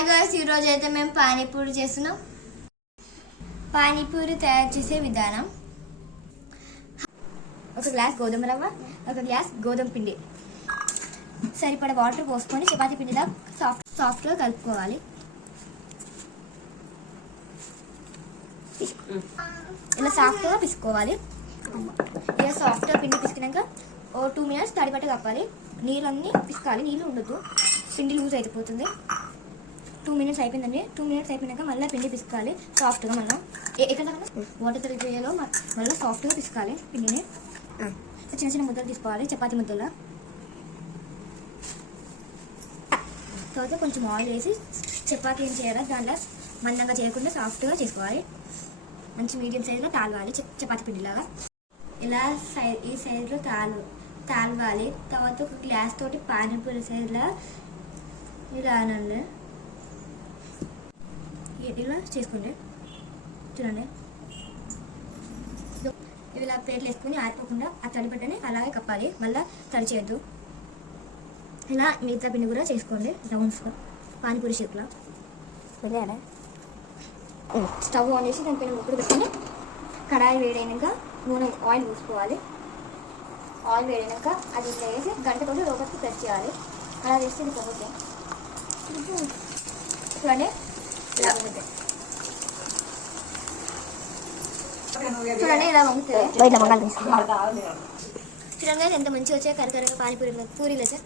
Hi guys, ఈరోజు అయితే మేము పానీపూరి చేస్తున్నాం. పానీపూరి తయారు చేసే విధానం: ఒక గ్లాస్ గోధుమ రవ్వ, ఒక గ్లాస్ గోధుమ పిండి, సరిపడ వాటర్ పోసుకొని చపాతీ పిండిలా సాఫ్ట్గా కలుపుకోవాలి. ఇలా సాఫ్ట్గా పిసుకోవాలి. ఇలా సాఫ్ట్గా పిండి పిసికినాక 2 minutes తడిపట్ట కప్పాలి. నీళ్ళన్నీ పిసకాలి, నీళ్ళు ఉండొద్దు, పిండి లూజ్ అయిపోతుంది. 2 minutes అయిపోయిందండి. 2 minutes అయిపోయినాక మళ్ళీ పిండి పిసకాలి సాఫ్ట్గా. మళ్ళీ ఎక్కడ వాటర్ తడిపోయేలో మళ్ళీ సాఫ్ట్గా పిసకాలి పిండిని. చిన్న చిన్న ముద్దలు తీసుకోవాలి, చపాతీ ముద్దలు. తర్వాత కొంచెం ఆయిల్ వేసి చపాతీ ఏం చేయాలి, దాంట్లో మందంగా చేయకుండా సాఫ్ట్గా చేసుకోవాలి. మంచి మీడియం సైజులో తాలవాలి, చపాతీ పిండిలాగా. ఇలా ఈ సైజులో తాలవాలి. తర్వాత ఒక గ్లాస్ తోటి పానీపూరి సైజులో ఇలా అనండి, ఇలా చేసుకోండి. చూడండి, ఇలా ప్లేట్లు వేసుకొని ఆరిపోకుండా ఆ తడిపట్టని అలాగే కప్పాలి, మళ్ళీ తడి చేయొద్దు. ఇలా మిగతా పిండి కూడా చేసుకోండి రౌండ్స్గా, పానీపూరి షేప్లో. స్టవ్ ఆన్ చేసి దానిపైన ముక్కుడు పెట్టుకొని కడాయి వేడైనాక ఆయిల్ పూసుకోవాలి. ఆయిల్ వేడినాక అది ఇట్లా వేసి గంటతోటి లోపలికి ప్రెస్ చేయాలి. అలా వేస్తే ఇది పొంగుతాయి. చూడండి, ఇలా పొంగుతాయి. చూడండి, ఇలా పొంగుతాయి. చూడండి ఎంత మంచిగా వచ్చాయి కరకరగా పూరీలు వచ్చాయి.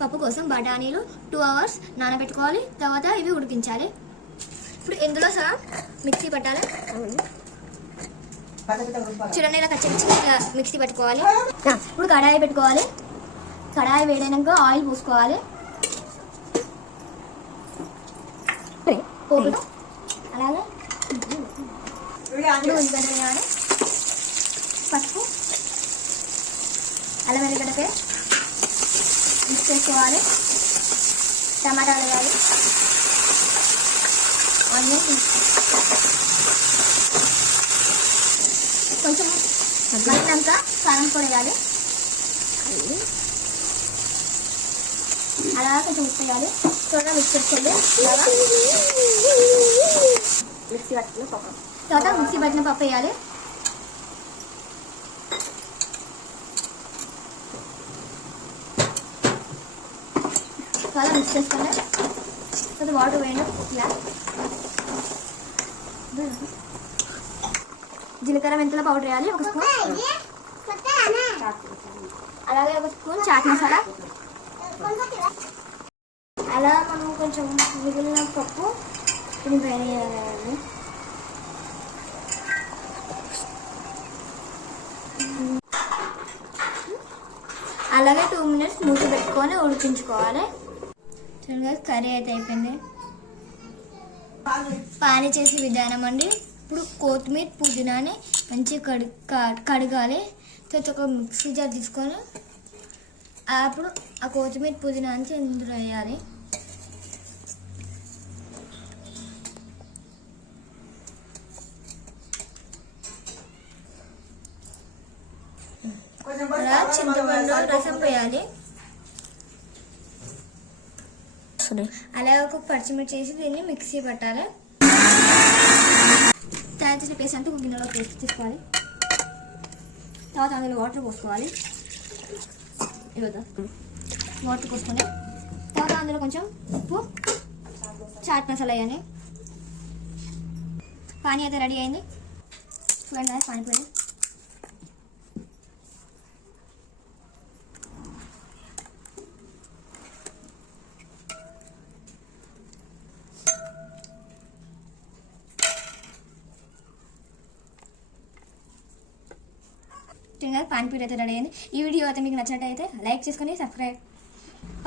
పప్పు కోసం బఠానీలు 2 hours నానబెట్టుకోవాలి. తర్వాత ఇవి ఉడికించాలి. ఇప్పుడు ఇందులో సగం మిక్సీ పట్టాలి. చూడండి, ఇలా కచ్చగా మిక్సీ పట్టుకోవాలి. ఇప్పుడు కడాయి పెట్టుకోవాలి. కడాయి వేడైనాక ఆయిల్ పూసుకోవాలి. పోపులు అలాగే ఉల్లిగడ్డ, పసుపు, అల్లం వెల్లిగడ్డ పేస్ట్ మిక్స్ చేసుకోవాలి. టమాటాలు వేయాలి, ఆనియన్ కొంచెం మగ్గినాక కారం పొడి వేయాలి. అలా కొంచెం మిక్స్ చేయాలి. త్వరగా మిక్స్ చేసుకోండి. తర్వాత మిక్సీ పట్టిన పప్పు వేయాలి. చాలా మిక్స్ చేసుకోండి. తర్వాత వాటర్ వేయండి. ఇలా జీలకర్ర మెంతుల పౌడర్ వేయాలి, 1 స్పూన్. అలాగే 1 స్పూన్ చాట్ మసాలా. అలా మనం కొంచెం మిగిలిన పప్పు దీన్ని పైన వేయాలి. అలాగే 2 minutes మూత పెట్టుకొని ఉడికించుకోవాలి. చూడండి, కర్రీ అయితే అయిపోయింది. పానీ చేసే విధానం అండి. ఇప్పుడు కొత్తిమీర పుదీనాని మంచిగా కడగాలి. తర్వాత ఒక మిక్సీ జార్ తీసుకొని అప్పుడు ఆ కొత్తిమీర పుదీనాని ఇందులో వేయాలి. అలా చింతపండు రసం పోయాలి. అలా ఒక పచ్చిమిర్చి చేసి దీన్ని మిక్సీ పట్టాలి. తయారు చేసిన పేస్ట్ అంతా ఒక గిన్నెలో పేస్ట్ తీసుకోవాలి. తర్వాత అందులో వాటర్ పోసుకోవాలి. వాటర్ పోసుకొని తర్వాత అందులో కొంచెం ఉప్పు, చాట్ మసాలా వేయాలి. పానీ అయితే రెడీ అయింది. చూడండి, పానీపూరి. పానీపూరి అయితే రెడీ అయింది. ఈ వీడియో అయితే మీకు నచ్చినట్టయితే లైక్ చేసుకొని సబ్స్క్రైబ్